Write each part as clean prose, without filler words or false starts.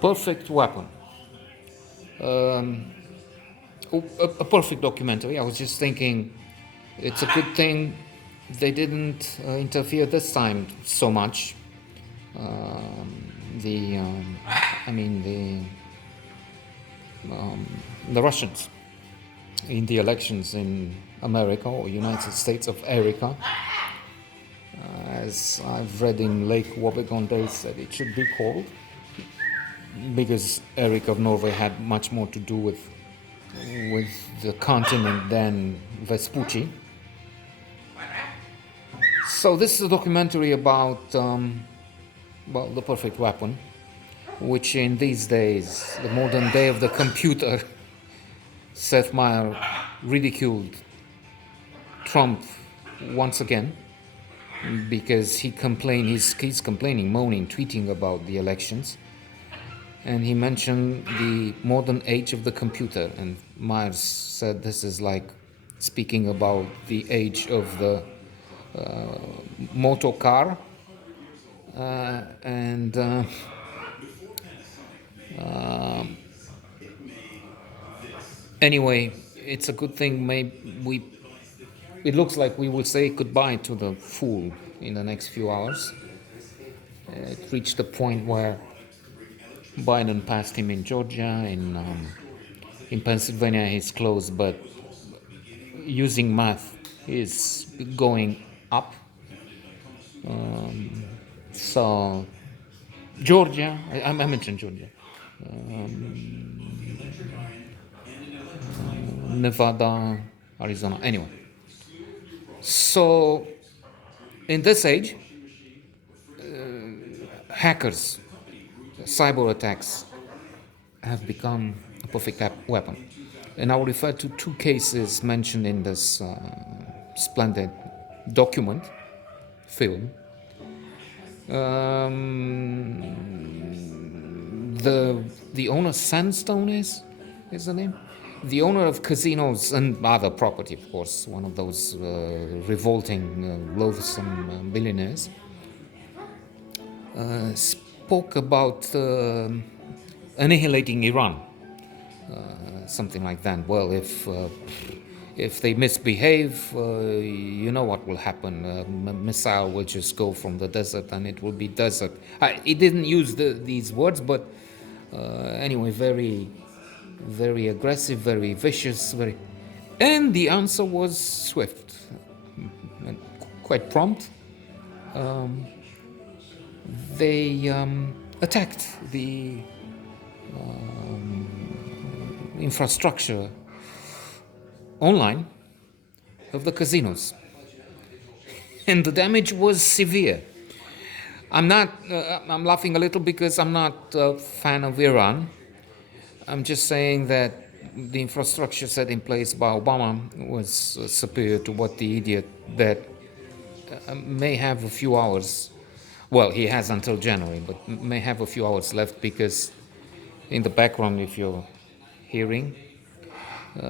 Perfect Weapon. Um, a perfect documentary. I was just thinking it's a good thing they didn't interfere this time so much. The, I mean, the Russians in the elections in America or United States of America. As I've read in Lake Wobegon, they said it should be called because Erik of Norway had much more to do with the continent than Vespucci. So this is a documentary about well, the perfect weapon, which in these days, the modern day of the computer, Seth Meyer ridiculed Trump once again because he's complaining, moaning, tweeting about the elections, and he mentioned the modern age of the computer, and Myers said this is like speaking about the age of the motor car, and anyway, it's a good thing. Maybe it looks like we will say goodbye to the fool in the next few hours. It reached the point where Biden passed him in Georgia, in Pennsylvania he's close, but using math is going up. So Georgia, I mentioned Georgia, Nevada, Arizona. Anyway, so in this age, hackers, cyber attacks have become a perfect weapon. And I will refer to two cases mentioned in this splendid document, film. The owner, Sandstone is the name? The owner of casinos and other property, of course, one of those revolting, loathsome billionaires, spoke about annihilating Iran, something like that. Well, if they misbehave, you know what will happen. A missile will just go from the desert, and it will be desert. He didn't use these words, but anyway, very, very aggressive, very vicious, very. And the answer was swift, and quite prompt. They attacked the infrastructure online of the casinos, and the damage was severe. I'm laughing a little because I'm not a fan of Iran. I'm just saying that the infrastructure set in place by Obama was superior to what the idiot that may have a few hours. Well, he has until January, but may have a few hours left because in the background, if you're hearing, in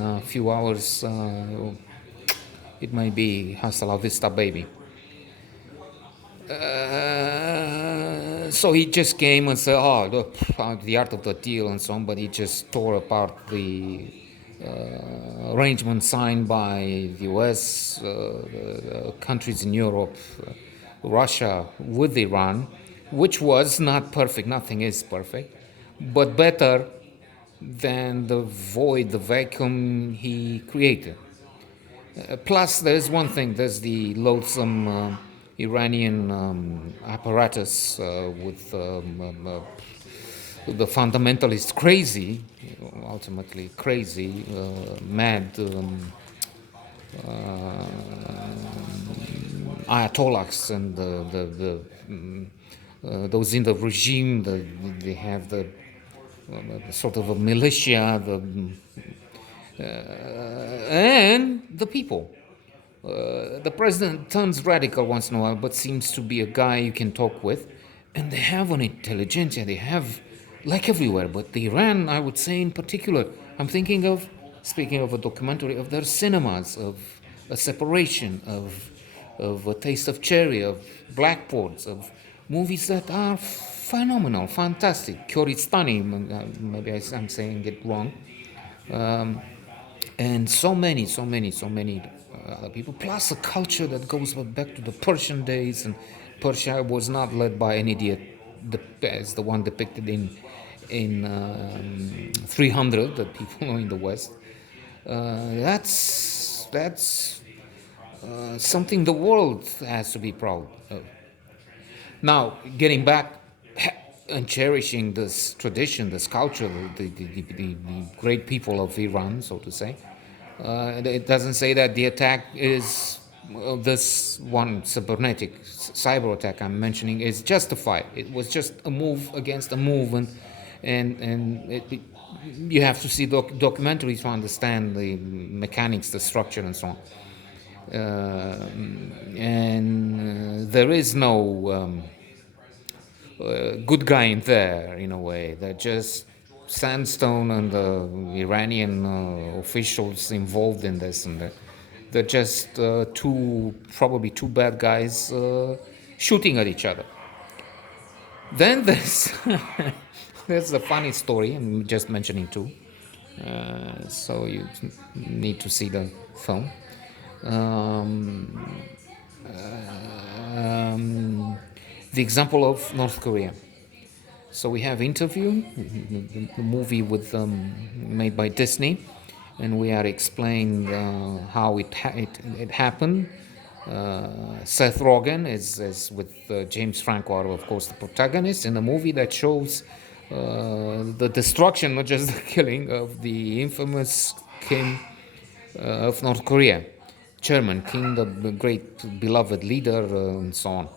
a few hours, it may be Hasta la Vista, baby. So he just came and said, "Oh, look, the art of the deal," and so on. But he just tore apart the arrangement signed by the U.S., countries in Europe, Russia with Iran, which was not perfect. Nothing is perfect, but better than the void, the vacuum he created. Plus, there's one thing: there's the loathsome Iranian apparatus with the fundamentalist crazy, ultimately crazy, mad ayatollahs and those in the regime. They have the sort of a militia, and the people. The president turns radical once in a while, but seems to be a guy you can talk with. And they have an intelligentsia. They have, like everywhere, but the Iran, I would say in particular, I'm thinking of, speaking of a documentary, of their cinemas, of a separation, of a taste of cherry, of blackboards, of movies that are phenomenal, fantastic. Kiarostami, maybe I'm saying it wrong, um, and so many other people. Plus a culture that goes back to the Persian days, and Persia was not led by an idiot, as the one depicted in 300 that people know in the West. That's something the world has to be proud of. Now, getting back and cherishing this tradition, this culture, the great people of Iran, so to say, it doesn't say that the attack is this one cybernetic cyber attack I'm mentioning is justified. It was just a move against a move, and you have to see documentaries to understand the mechanics, the structure, and so on. And there is no good guy in there in a way. They're just Sandstone and the Iranian officials involved in this, and they're just probably two bad guys shooting at each other. Then there's there's a funny story. I'm just mentioning two, so you need to see the film. Um, um, the example of North Korea. So we have Interview, the movie made by Disney, and we are explained how it happened. Seth Rogen is with James Franco, are of course the protagonist in a movie that shows the destruction, not just the killing, of the infamous king of North Korea, Chairman King, the great beloved leader, and so on.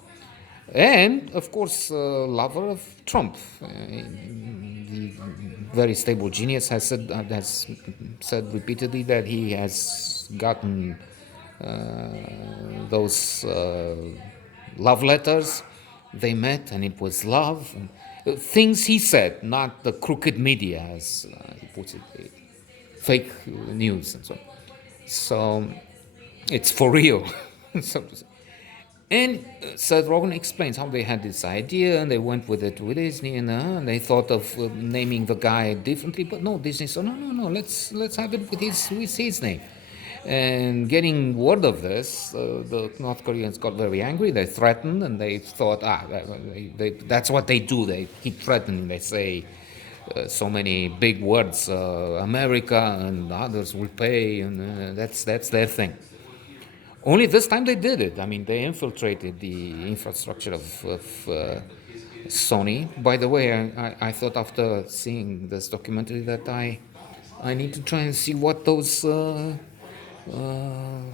And of course, lover of Trump. The very stable genius has said repeatedly that he has gotten those love letters. They met, and it was love. And, things he said, not the crooked media, as he puts it, fake news and so on. So it's for real, so to say. And Seth Rogen explains how they had this idea and they went with it with Disney, and they thought of naming the guy differently, but no, Disney said no, let's have it with his name. And getting word of this, the North Koreans got very angry. They threatened, and they thought, that's what they do. They keep threatening. They say so many big words, America and others will pay, and that's their thing. Only this time they did it. I mean, they infiltrated the infrastructure of Sony. By the way, I thought after seeing this documentary that I need to try and see what those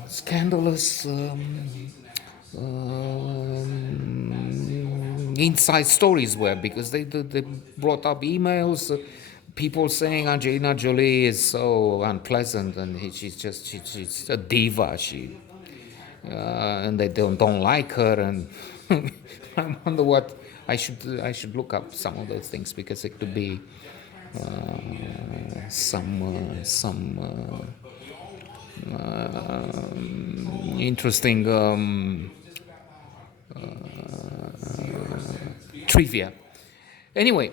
scandalous inside stories were, because they brought up emails, people saying Angelina Jolie is so unpleasant, and she's a diva. And they don't like her, and I wonder what I should look up some of those things, because it could be some interesting trivia. Anyway,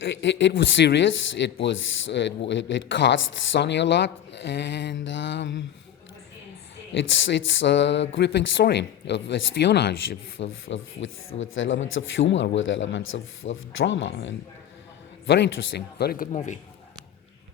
it was serious. It cost Sony a lot, and it's a gripping story of espionage, with elements of humor, with elements of drama, and very interesting, very good movie.